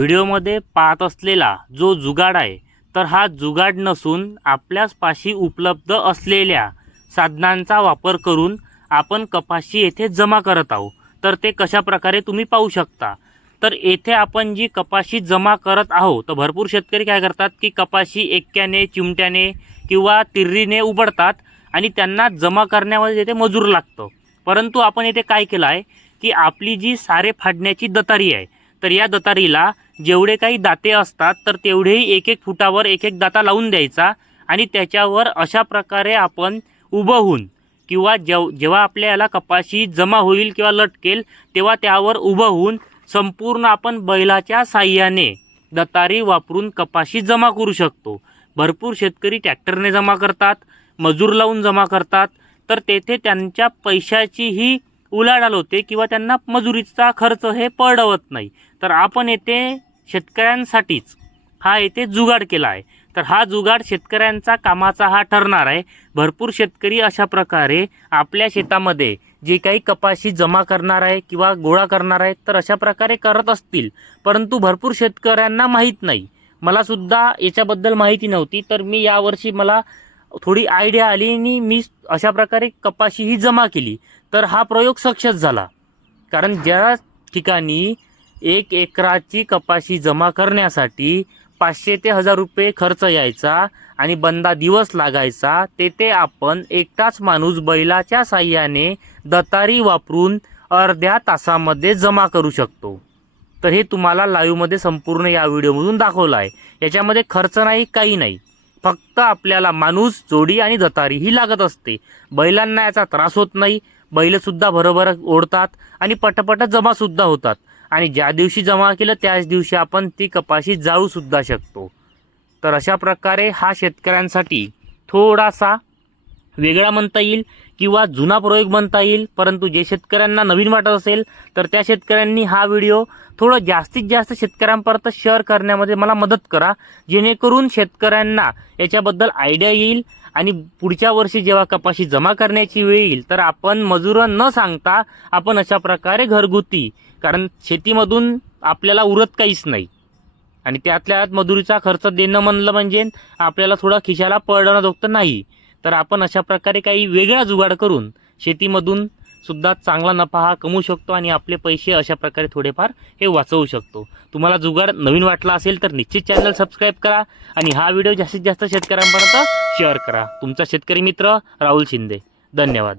व्हिडिओमध्ये पाहत असलेला जो जुगाड आहे तर हा जुगाड नसून आपल्याच पाशी उपलब्ध असलेल्या साधनांचा वापर करून आपण कपाशी येथे जमा करत आहोत. तर ते कशा प्रकारे तुम्ही पाहू शकता? तर येथे आपण जी कपाशी जमा करत आहोत तर भरपूर शेतकरी काय करतात की कपाशी एक्क्याने चिमट्याने किंवा तिर्रीने उबडतात आणि त्यांना जमा करण्यामध्ये येथे मजूर लागतं. परंतु आपण येथे काय केलं आहे की आपली जी सारे फाडण्याची दतारी आहे तर या दतारीला जेवढे काही दाते असतात तर तेवढेही एक एक फुटावर एक एक दाता लावून द्यायचा आणि त्याच्यावर अशा प्रकारे आपण उभं होऊन किंवा जेव जेव्हा आपल्या याला कपाशी जमा होईल किंवा लटकेल तेव्हा त्यावर उभं होऊन संपूर्ण आपण बैलाच्या साह्याने दतारी वापरून कपाशी जमा करू शकतो. भरपूर शेतकरी ट्रॅक्टरने जमा करतात मजूर लावून जमा करतात तर तेथे त्यांच्या पैशाचीही उलाढाल होते किंवा त्यांना मजुरीचा खर्च हे पडवत नाही. तर आपण येथे शेतकऱ्यांसाठीच हा येथे जुगाड केला आहे. तर हा जुगाड शेतकऱ्यांचा कामाचा हा ठरणार आहे. भरपूर शेतकरी अशा प्रकारे आपल्या शेतामध्ये जे काही कपाशी जमा करणार आहे किंवा गोळा करणार आहे तर अशा प्रकारे करत असतील. परंतु भरपूर शेतकऱ्यांना माहीत नाही. मला सुद्धा याच्याबद्दल माहिती नव्हती तर मी यावर्षी मला थोडी आयडिया आली आणि मी अशा प्रकारे कपाशी ही जमा केली. तर हा प्रयोग सक्सेस झाला. कारण ज्या ठिकाणी एक एकराची कपाशी जमा करण्यासाठी पाचशे ते हजार रुपये खर्च यायचा आणि बंदा दिवस लागायचा. तेथे आपण एकटाच माणूस बैलाच्या साह्याने दतारी वापरून अर्ध्या तासामध्ये जमा करू शकतो. तर हे तुम्हाला लाईव्हमध्ये संपूर्ण या व्हिडिओमधून दाखवलं आहे याच्यामध्ये खर्च नाही काही नाही. फक्त आपल्याला माणूस जोडी आणि दतारी ही लागत असते. बैलांना याचा त्रास होत नाही. बैलसुद्धा बरोबर ओढतात आणि पटपट जमासुद्धा होतात. आणि ज्या दिवशी जमा केलं त्याच दिवशी आपण ती कपाशी जाळू सुद्धा शकतो. तर अशा प्रकारे हा शेतकऱ्यांसाठी थोडासा वेगळा म्हणता येईल किंवा जुना प्रयोग म्हणता येईल. परंतु जे शेतकऱ्यांना नवीन वाटत असेल तर त्या शेतकऱ्यांनी हा व्हिडिओ थोडं जास्तीत जास्त शेतकऱ्यांपर्यंत शेअर करण्यामध्ये मला मदत करा. जेणेकरून शेतकऱ्यांना याच्याबद्दल आयडिया येईल आणि पुढच्या वर्षी जेव्हा कपाशी जमा करण्याची वेळ येईल तर आपण मजुर न सांगता आपण अशा प्रकारे घरगुती कारण शेतीमधून आपल्याला उरत काहीच नाही. आणि त्यातल्या आत मजुरीचा खर्च देणं म्हणलं म्हणजे आपल्याला थोडं खिशाला पडणं जोगतं नाही. तर आपण अशा प्रकारे काही वेगळा जुगाड करून शेतीमधून सुद्धा चांगला नफा हा कमवू शकतो आणि आपले पैसे अशा प्रकारे थोडेफार हे वाचवू शकतो. तुम्हाला जुगाड नवीन वाटला असेल तर निश्चित चॅनल सबस्क्राईब करा आणि हा व्हिडिओ जास्तीत जास्त शेतकऱ्यांपर्यंत शेअर करा. तुमचा शेतकरी मित्र राहुल शिंदे. धन्यवाद.